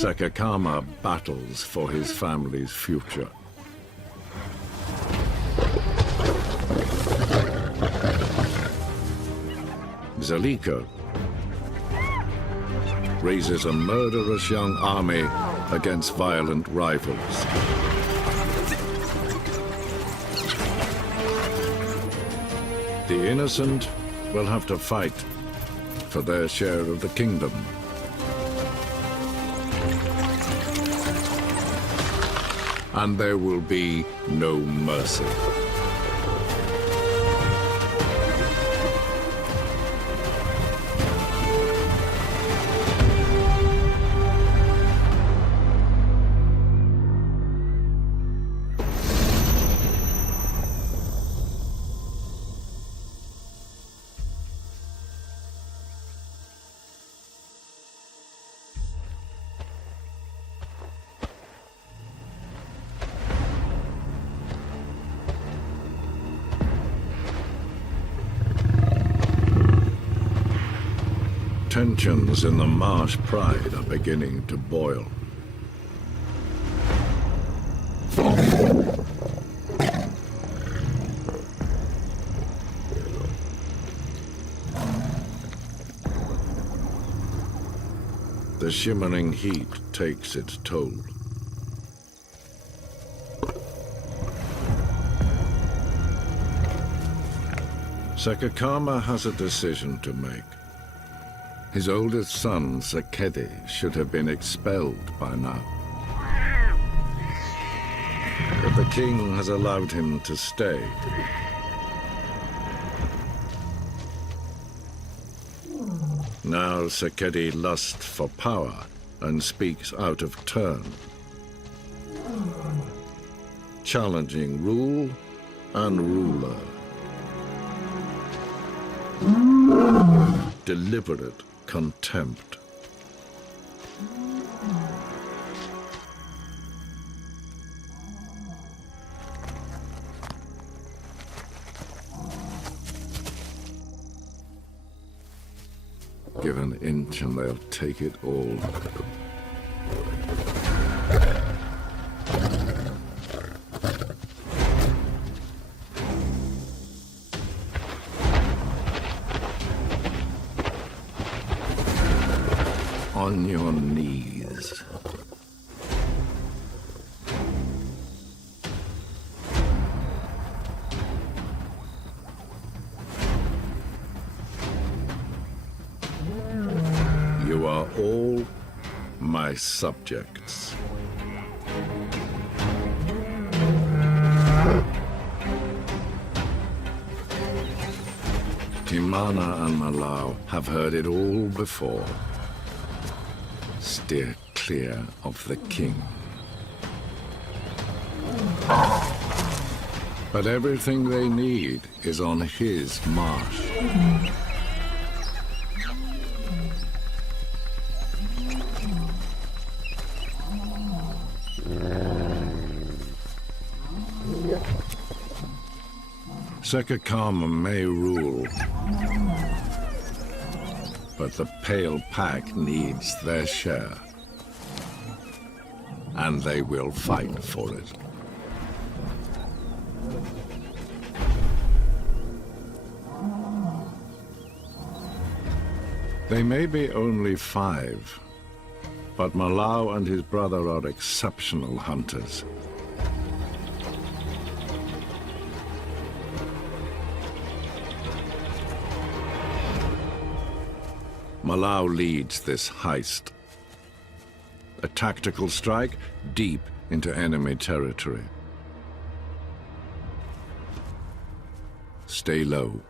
Sekekama battles for his family's future. Zelika raises a murderous young army against violent rivals. The innocent will have to fight for their share of the kingdom. And there will be no mercy. Tensions in the Marsh Pride are beginning to boil. The shimmering heat takes its toll. Sekekama has a decision to make. His oldest son, Sekedi, should have been expelled by now. But the king has allowed him to stay. Now Sekedi lusts for power and speaks out of turn, challenging rule and ruler. Deliberate contempt. Give an inch and they'll take it all. On your knees. You are all my subjects. Timana and Malau have heard it all before. Steer clear of the king. But everything they need is on his marsh. Sekekama may rule, but the Pale Pack needs their share, and they will fight for it. They may be only 5, but Malau and his brother are exceptional hunters. Malau leads this heist. A tactical strike deep into enemy territory. Stay low.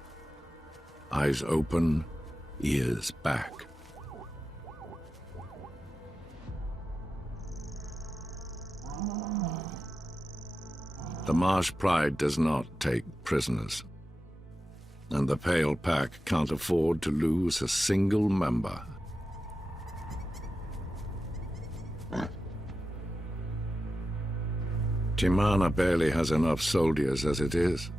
Eyes open, ears back. The Marsh Pride does not take prisoners, and the Pale Pack can't afford to lose a single member. Timana barely has enough soldiers as it is.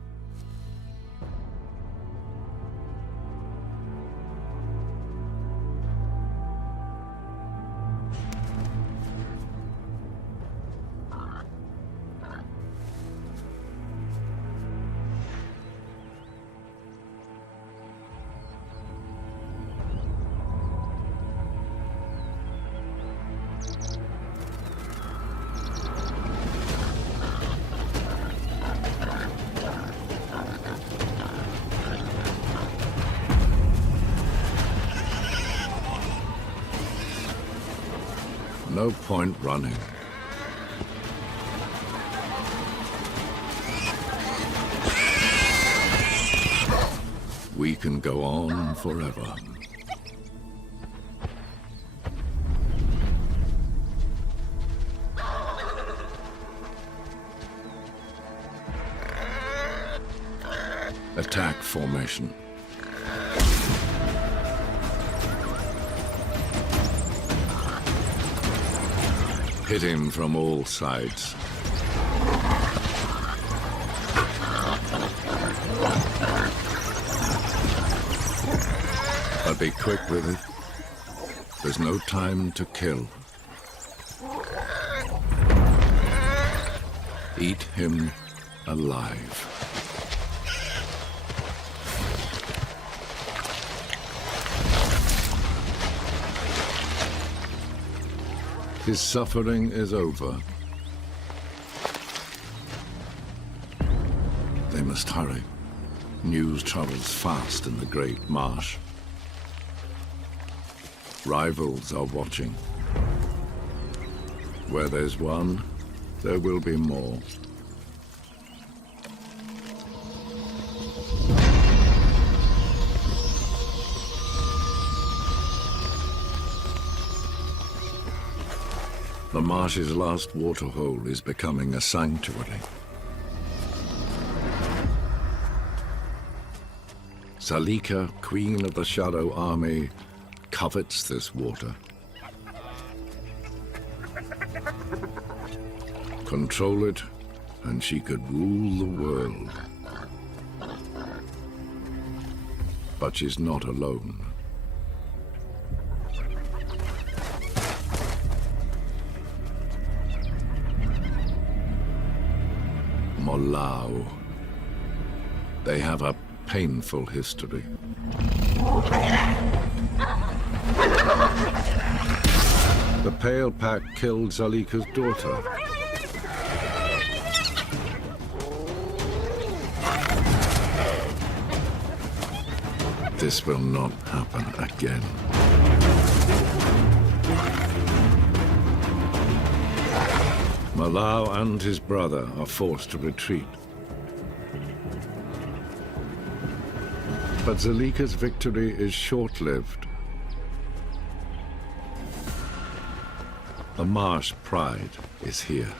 No point running. We can go on forever. Attack formation. Hit him from all sides. But be quick with it. There's no time to kill. Eat him alive. His suffering is over. They must hurry. News travels fast in the Great Marsh. Rivals are watching. Where there's one, there will be more. The marsh's last waterhole is becoming a sanctuary. Zalika, Queen of the Shadow Army, covets this water. Control it, and she could rule the world. But she's not alone. Molau. They have a painful history. The Pale Pack killed Zalika's daughter. This will not happen again. Molau and his brother are forced to retreat. But Zalika's victory is short-lived. The Marsh Pride is here.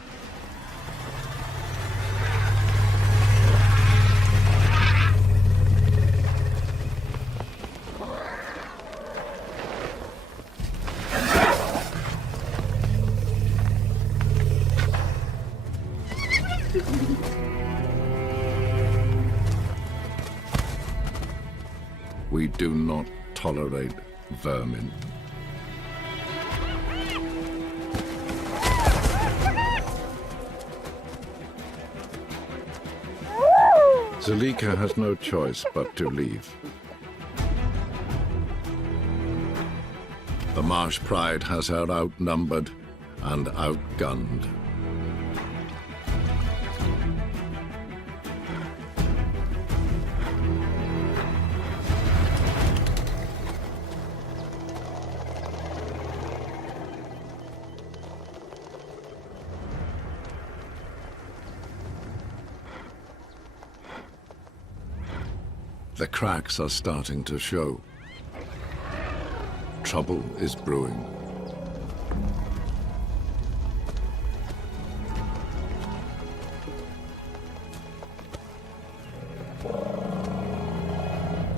We do not tolerate vermin. Zalika has no choice but to leave. The Marsh Pride has her outnumbered and outgunned. The cracks are starting to show. Trouble is brewing.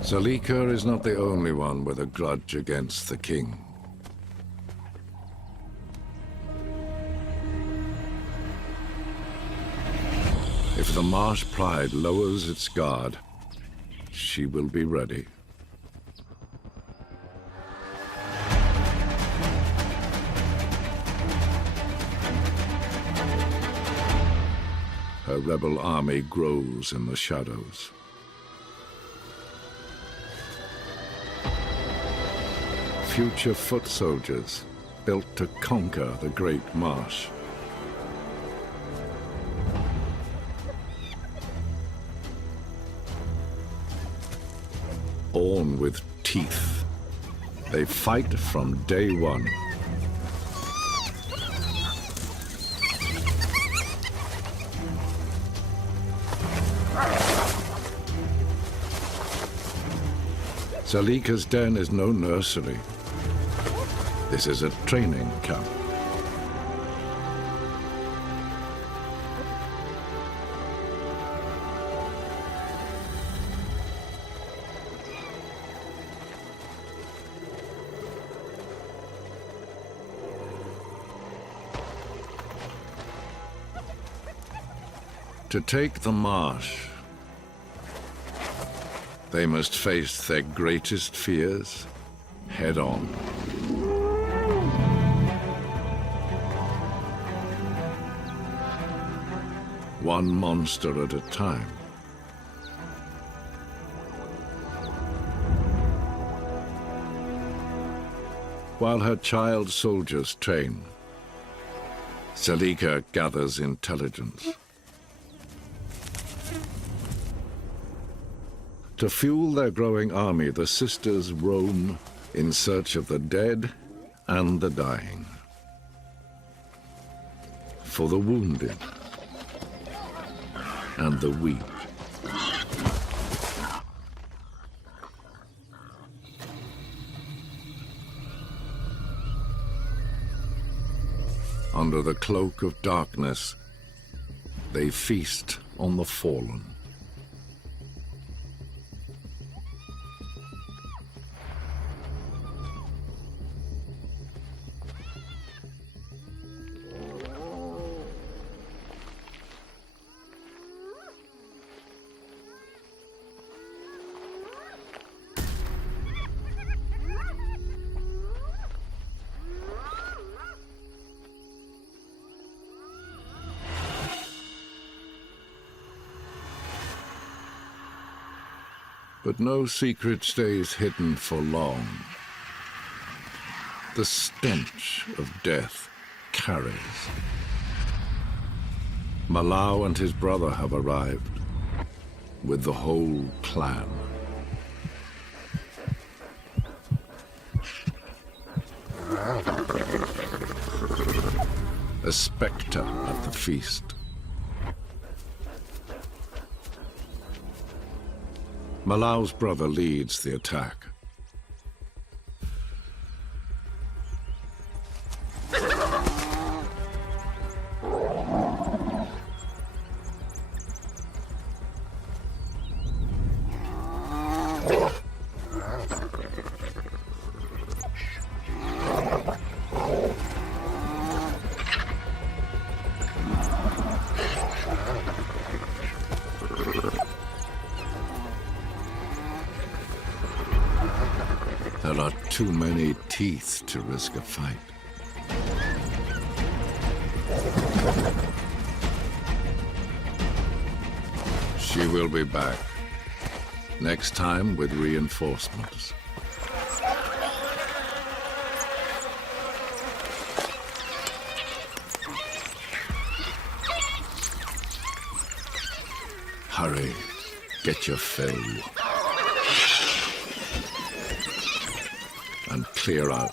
Zalika is not the only one with a grudge against the king. If the Marsh Pride lowers its guard, she will be ready. Her rebel army grows in the shadows. Future foot soldiers built to conquer the Great Marsh. Born with teeth, they fight from day one. Selika's den is no nursery. This is a training camp. To take the marsh, they must face their greatest fears head on. One monster at a time. While her child soldiers train, Selika gathers intelligence. To fuel their growing army, the sisters roam in search of the dead and the dying, for the wounded and the weak. Under the cloak of darkness, they feast on the fallen. But no secret stays hidden for long. The stench of death carries. Malau and his brother have arrived, with the whole clan. A spectre of the feast. Malau's brother leads the attack. There are too many teeth to risk a fight. She will be back, next time with reinforcements. Hurry, get your fill. And clear out.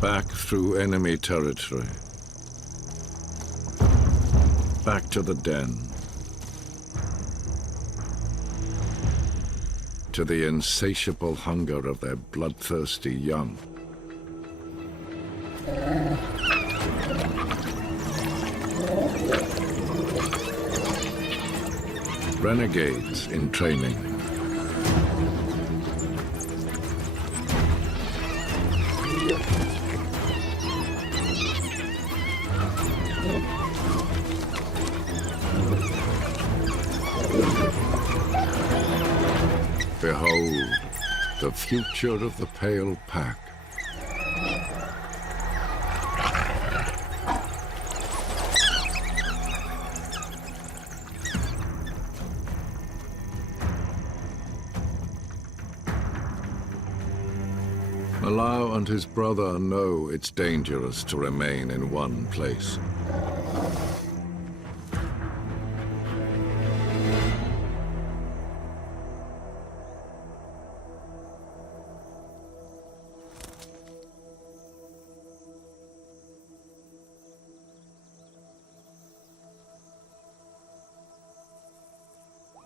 Back through enemy territory. Back to the den. To the insatiable hunger of their bloodthirsty young. Renegades in training. Behold, the future of the Pale Pack. Malau and his brother know it's dangerous to remain in one place.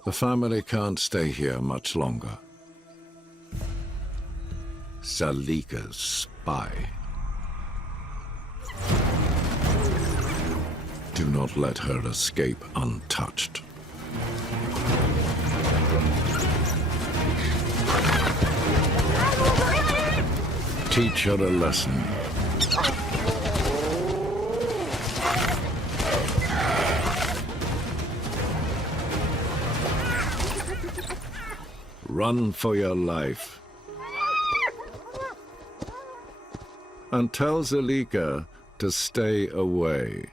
The family can't stay here much longer. Zelika's spy. Do not let her escape untouched. Teach her a lesson. Run for your life. And tell Zelika to stay away.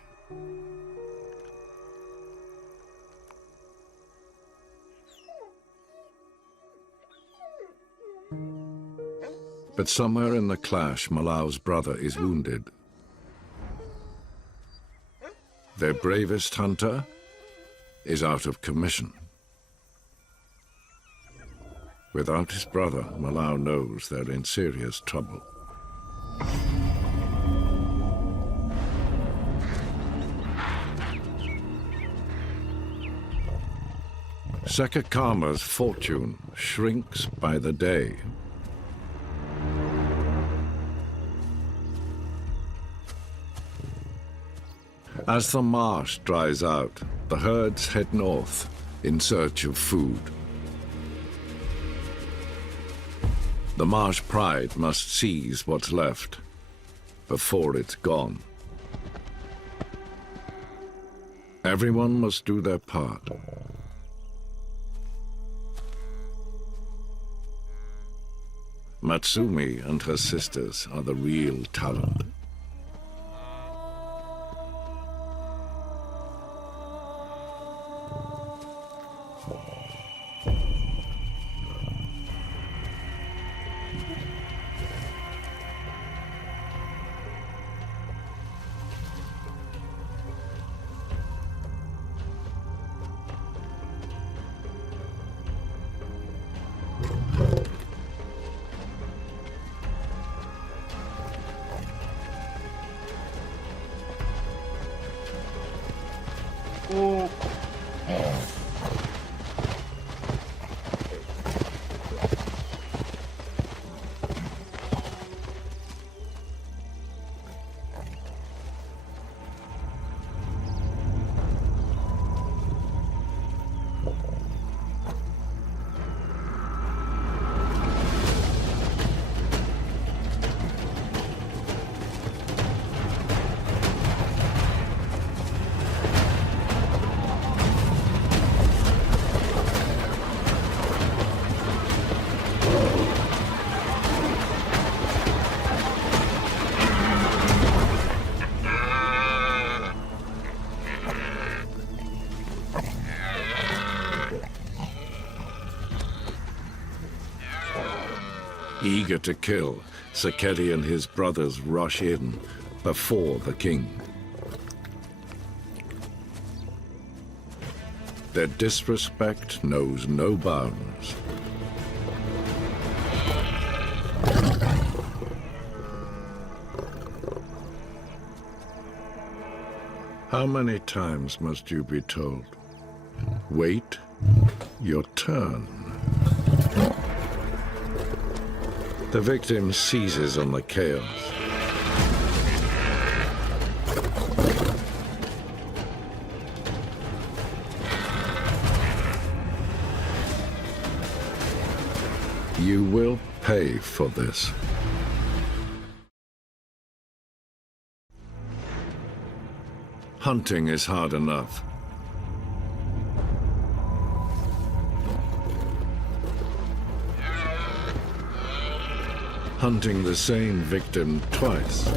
But somewhere in the clash, Malau's brother is wounded. Their bravest hunter is out of commission. Without his brother, Malau knows they're in serious trouble. Sekekama's fortune shrinks by the day. As the marsh dries out, the herds head north in search of food. The Marsh Pride must seize what's left before it's gone. Everyone must do their part. Matsumi and her sisters are the real talent. Eager to kill, Sekedi and his brothers rush in before the king. Their disrespect knows no bounds. How many times must you be told? Wait your turn. The victim seizes on the chaos. You will pay for this. Hunting is hard enough. Hunting the same victim twice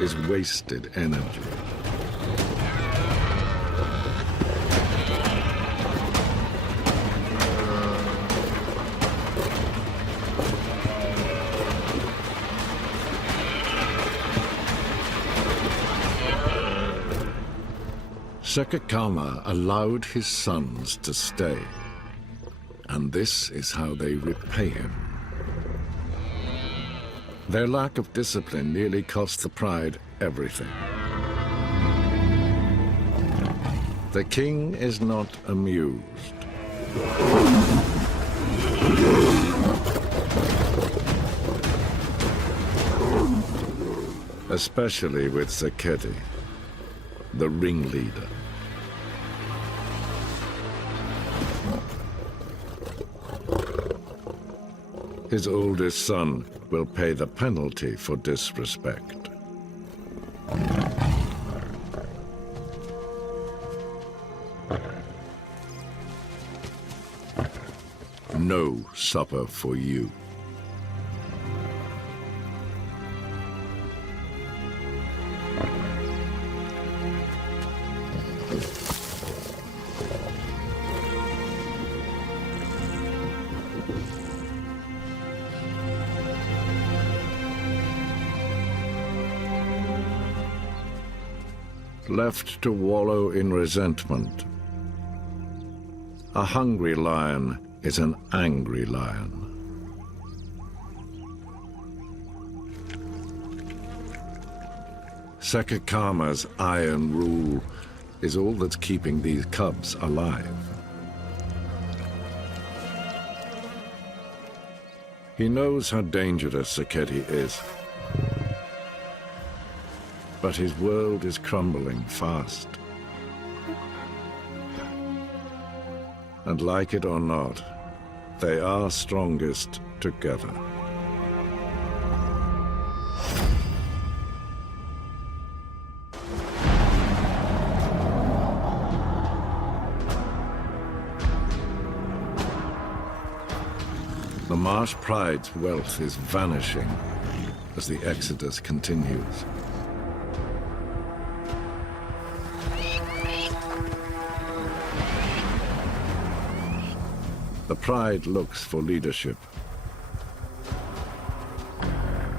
is wasted energy. Sekekama allowed his sons to stay, and this is how they repay him. Their lack of discipline nearly cost the Pride everything. The king is not amused. Especially with Sekekama, the ringleader. His oldest son will pay the penalty for disrespect. No supper for you. Left to wallow in resentment. A hungry lion is an angry lion. Sekekama's iron rule is all that's keeping these cubs alive. He knows how dangerous Sekekama is. But his world is crumbling fast. And like it or not, they are strongest together. The Marsh Pride's wealth is vanishing as the exodus continues. The Pride looks for leadership.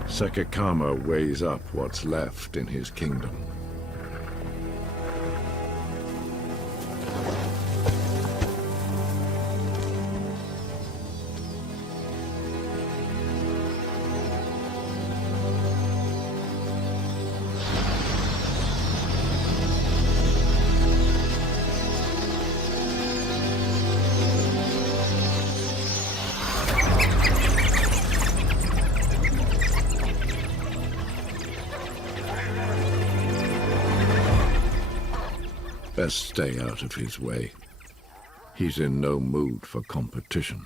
Sekekama weighs up what's left in his kingdom. Best stay out of his way. He's in no mood for competition.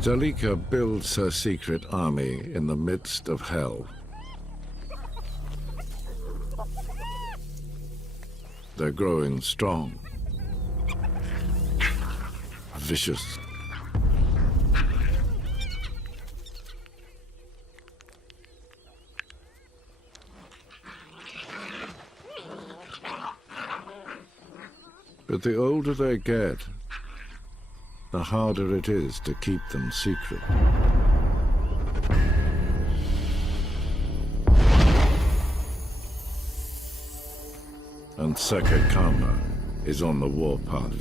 Zalika builds her secret army in the midst of hell. They're growing strong, vicious. But the older they get, the harder it is to keep them secret. And Sekekama is on the warpath.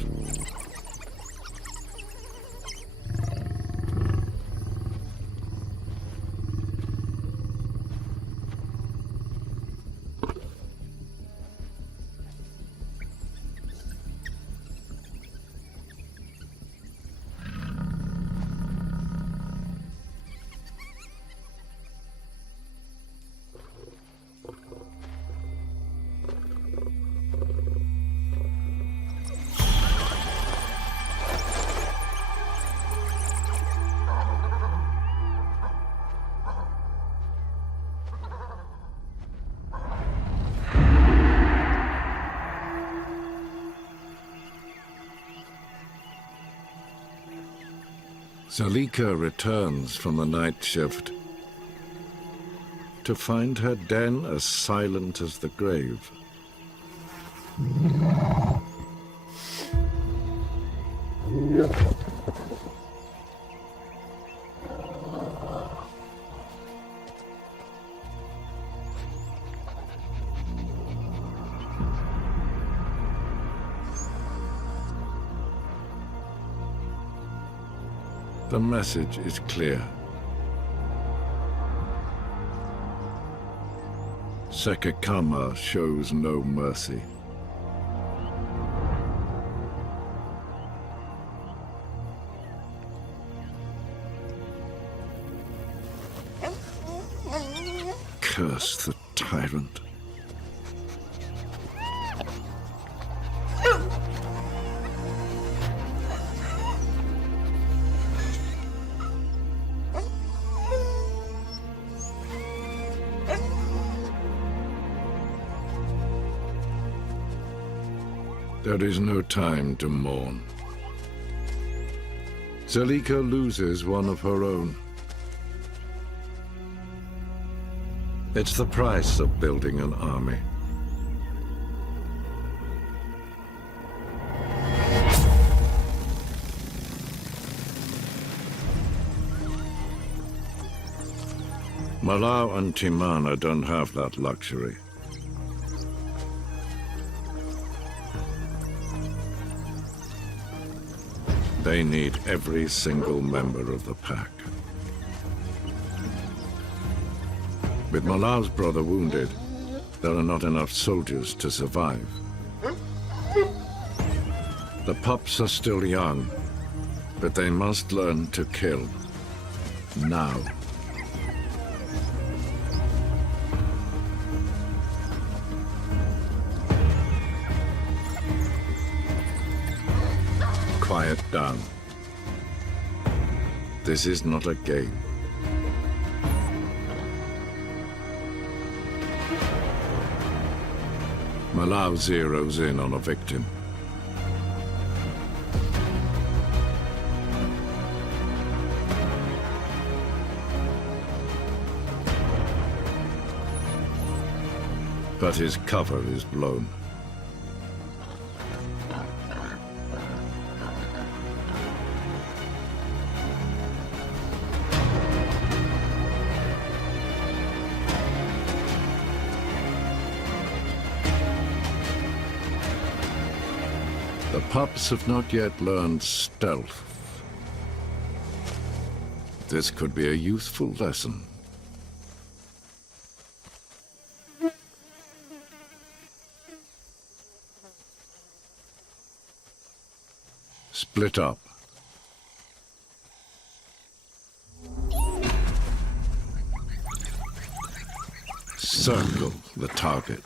Zalika returns from the night shift to find her den as silent as the grave. The message is clear. Sekekama shows no mercy. Curse the tyrant. There is no time to mourn. Zelika loses one of her own. It's the price of building an army. Malau and Timana don't have that luxury. They need every single member of the pack. With Malau's brother wounded, there are not enough soldiers to survive. The pups are still young, but they must learn to kill. Now. Quiet down. This is not a game. Malau zeroes in on a victim. But his cover is blown. The pups have not yet learned stealth. This could be a useful lesson. Split up. Circle the target.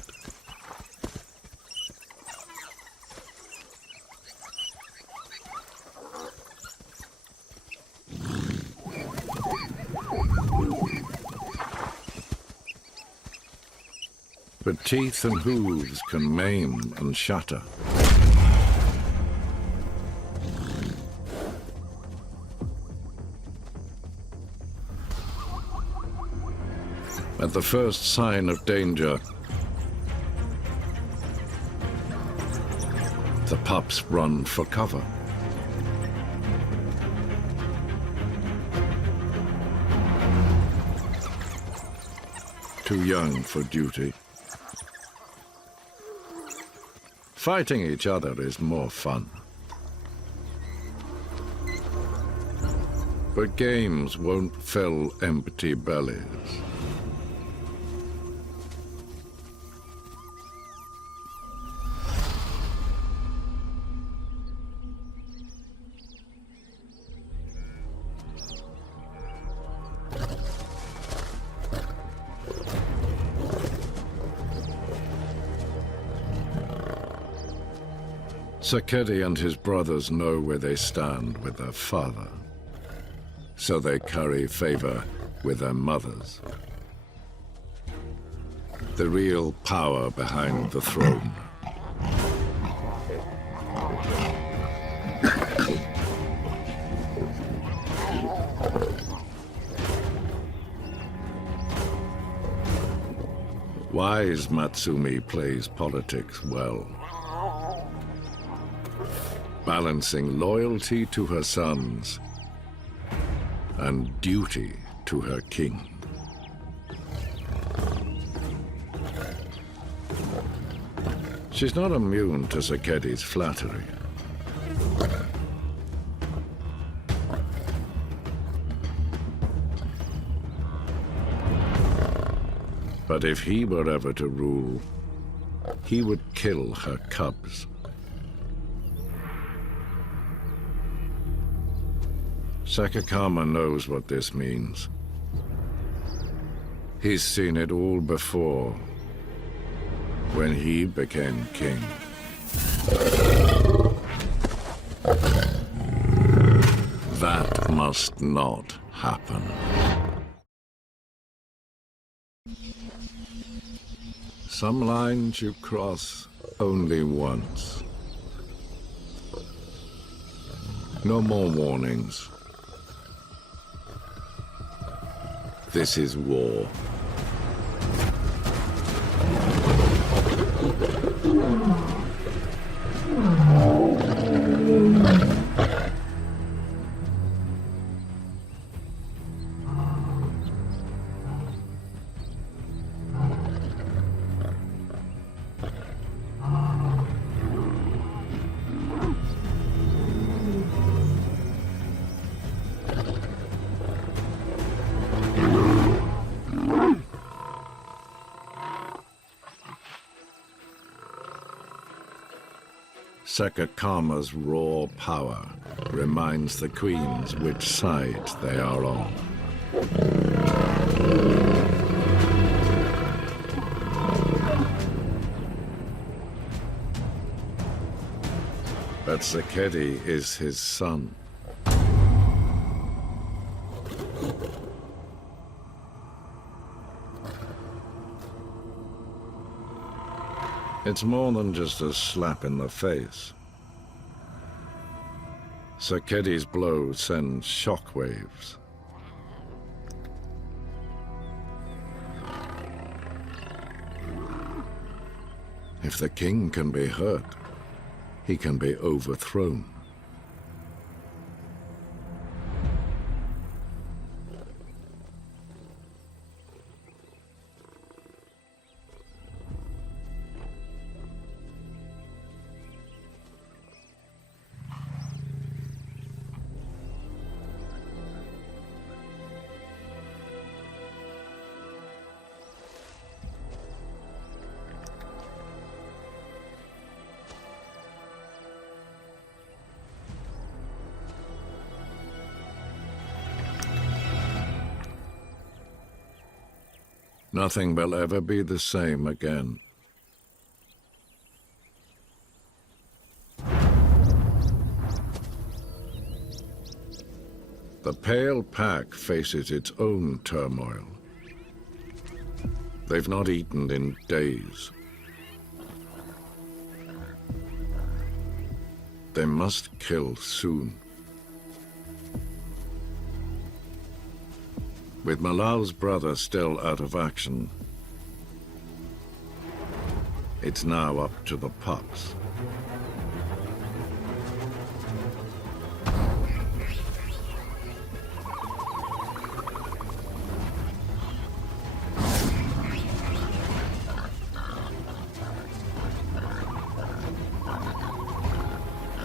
But teeth and hooves can maim and shatter. At the first sign of danger, the pups run for cover. Too young for duty. Fighting each other is more fun. But games won't fill empty bellies. Sekedi and his brothers know where they stand with their father, so they curry favor with their mothers. The real power behind the throne. Wise Matsumi plays politics well, balancing loyalty to her sons and duty to her king. She's not immune to Sekedi's flattery. But if he were ever to rule, he would kill her cubs. Sekekama knows what this means. He's seen it all before, when he became king. That must not happen. Some lines you cross only once. No more warnings. This is war. Sekekama's raw power reminds the queens which side they are on. But Sekedi is his son. It's more than just a slap in the face. Sekedi's blow sends shockwaves. If the king can be hurt, he can be overthrown. Nothing will ever be the same again. The Pale Pack faces its own turmoil. They've not eaten in days. They must kill soon. With Malau's brother still out of action, it's now up to the pups.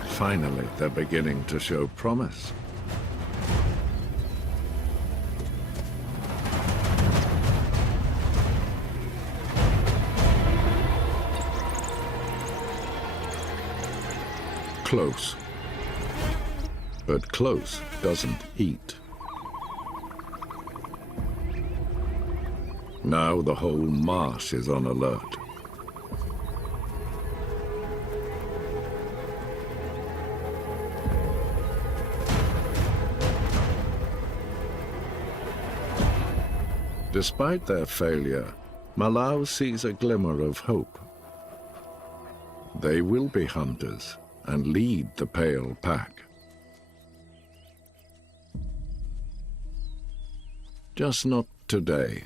Finally, they're beginning to show promise. Close. But close doesn't eat. Now the whole marsh is on alert. Despite their failure, Malau sees a glimmer of hope. They will be hunters and lead the Pale Pack. Just not today.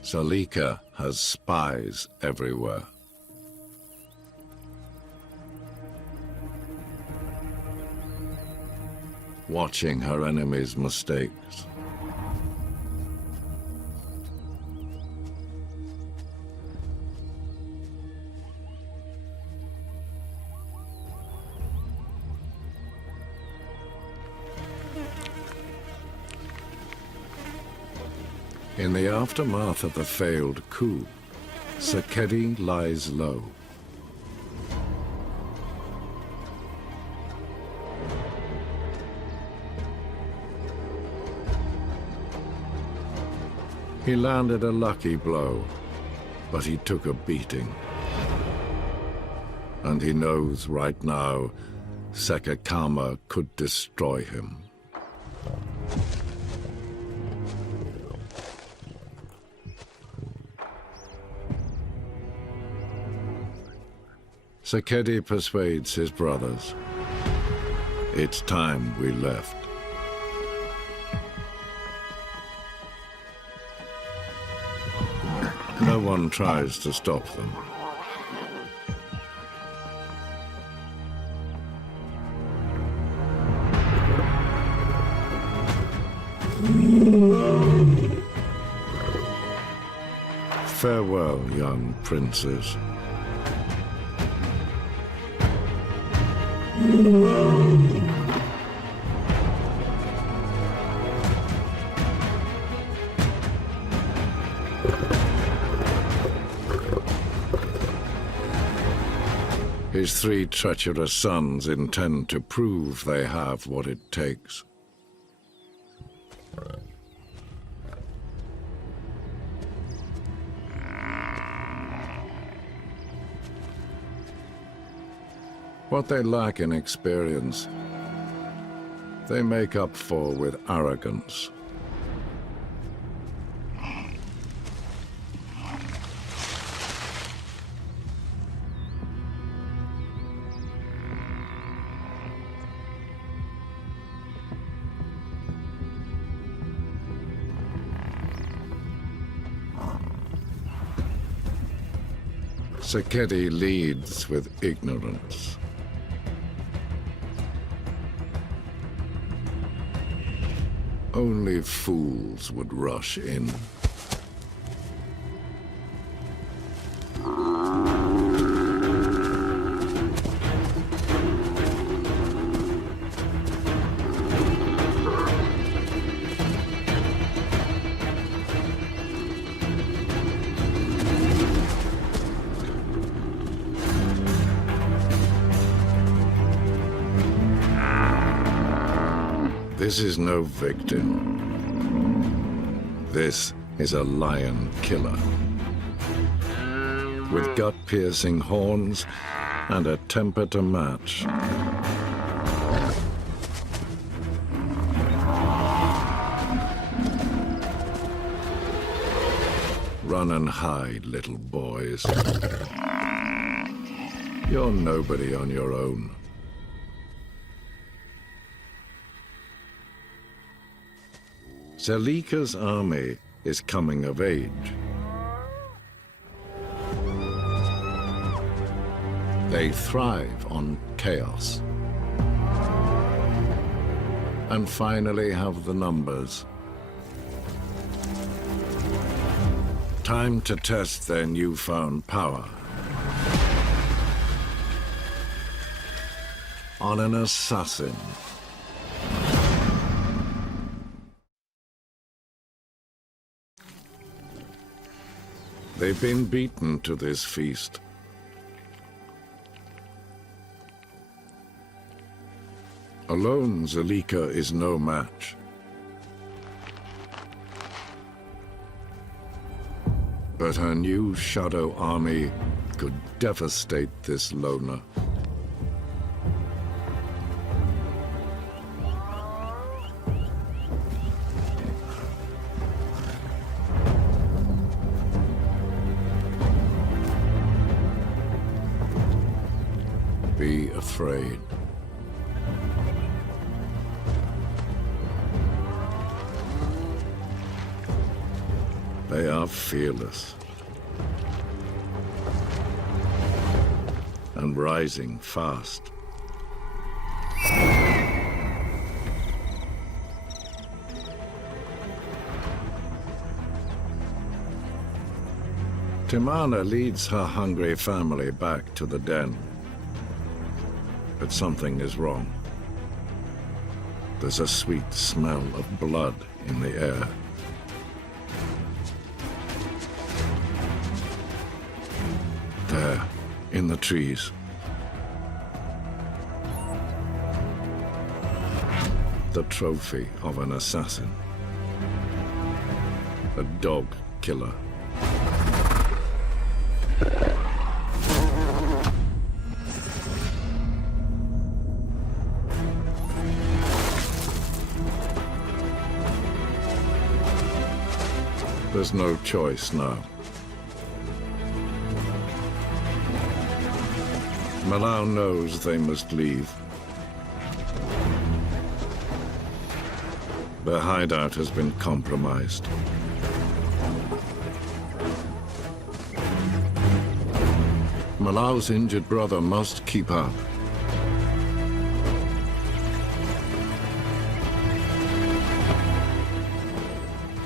Salika has spies everywhere. Watching her enemies' mistakes. In the aftermath of the failed coup, Sekekama lies low. He landed a lucky blow, but he took a beating. And he knows right now Sekekama could destroy him. Sekekama persuades his brothers. It's time we left. No one tries to stop them. Farewell, young princes. His three treacherous sons intend to prove they have what it takes. What they lack in experience, they make up for with arrogance. Sekekama leads with ignorance. Only fools would rush in. This is no victim. This is a lion killer. With gut-piercing horns and a temper to match. Run and hide, little boys. You're nobody on your own. Sekekama's army is coming of age. They thrive on chaos. And finally have the numbers. Time to test their newfound power. On an assassin. They've been beaten to this feast. Alone, Sekekama is no match. But her new shadow army could devastate this loner. Be afraid. They are fearless and rising fast. Timana leads her hungry family back to the den. But something is wrong. There's a sweet smell of blood in the air. there, in the trees. The trophy of an assassin. A dog killer. There's no choice now. Malau knows they must leave. Their hideout has been compromised. Malau's injured brother must keep up.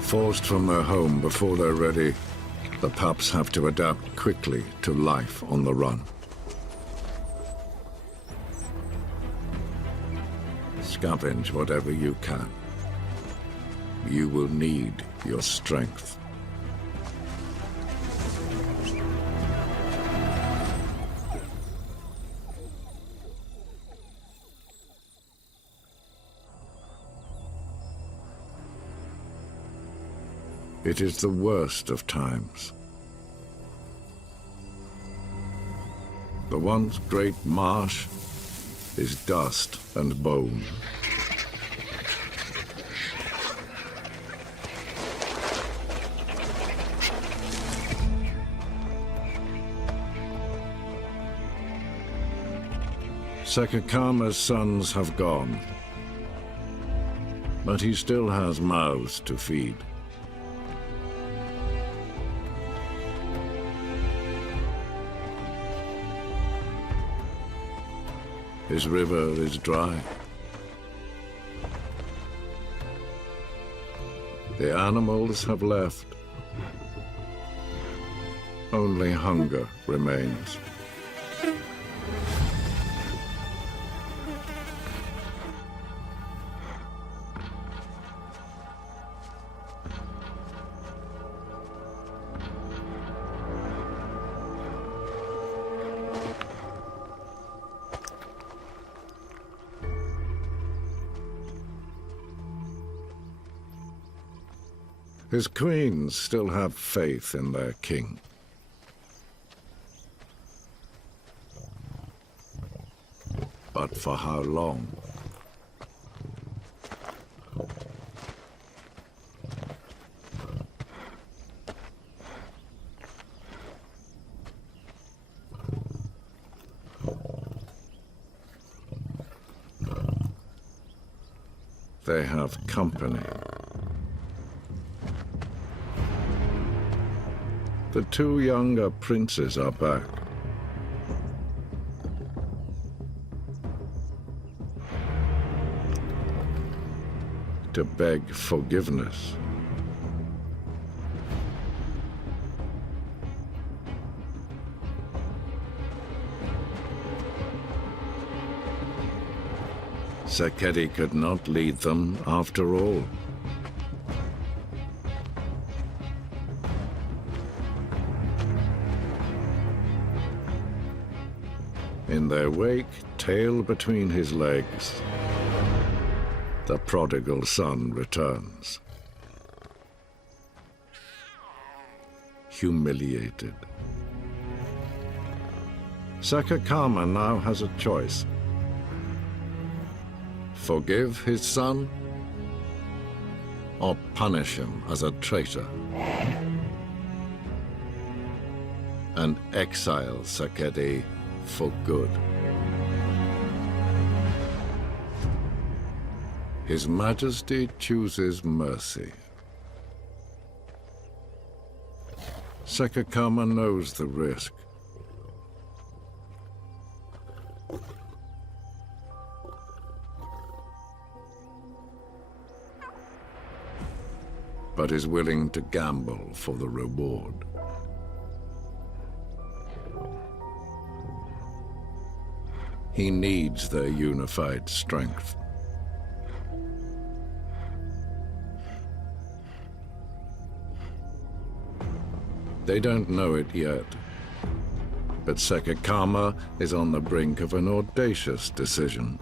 Forced from their home before they're ready, the pups have to adapt quickly to life on the run. Scavenge whatever you can. You will need your strength. It is the worst of times. The once great marsh is dust and bone. Sekekama's sons have gone, but he still has mouths to feed. His river is dry. The animals have left. Only hunger remains. His queens still have faith in their king. But for how long? They have company. The two younger princes are back. To beg forgiveness. Sekekama could not lead them after all. In their wake, tail between his legs, the prodigal son returns. Humiliated. Sekekama now has a choice. Forgive his son, or punish him as a traitor, and exile Sekekama for good. His Majesty chooses mercy. Sekekama knows the risk. But is willing to gamble for the reward. He needs their unified strength. They don't know it yet, But Sekekama is on the brink of an audacious decision.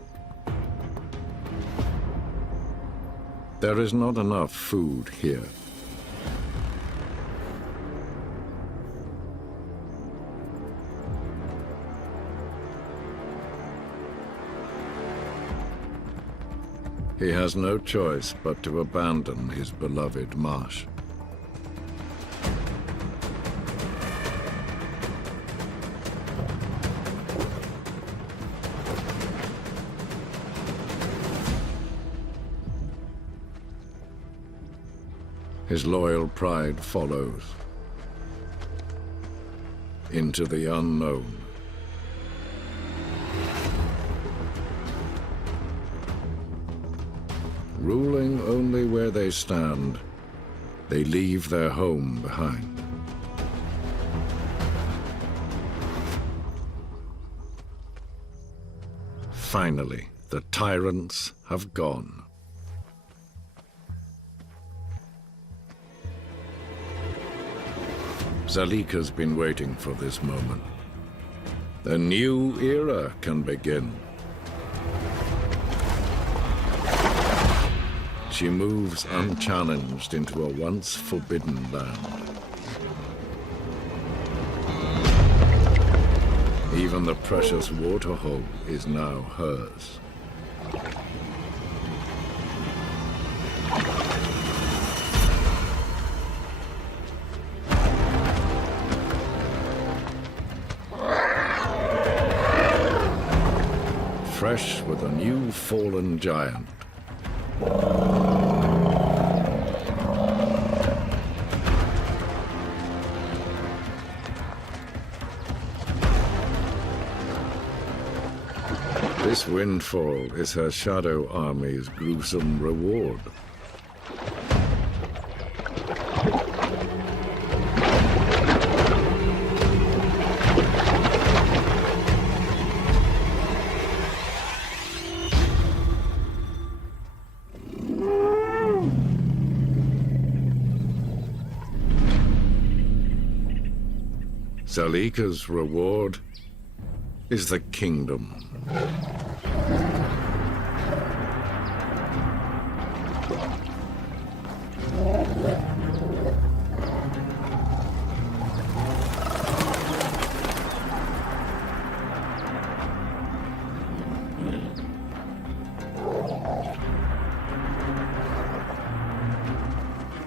There is not enough food here. He has no choice but to abandon his beloved marsh. His loyal pride follows into the unknown. Ruling only where they stand, they leave their home behind. Finally, the tyrants have gone. Zalika's been waiting for this moment. A new era can begin. She moves unchallenged into a once forbidden land. Even the precious waterhole is now hers. Fresh with a new fallen giant. This windfall is her shadow army's gruesome reward. Zalika's reward is the kingdom.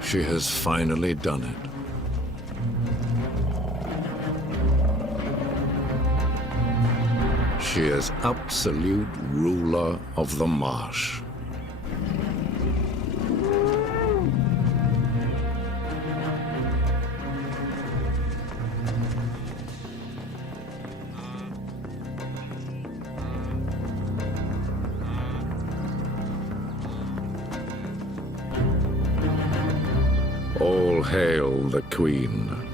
She has finally done it. She is absolute ruler of the marsh. All hail the Queen.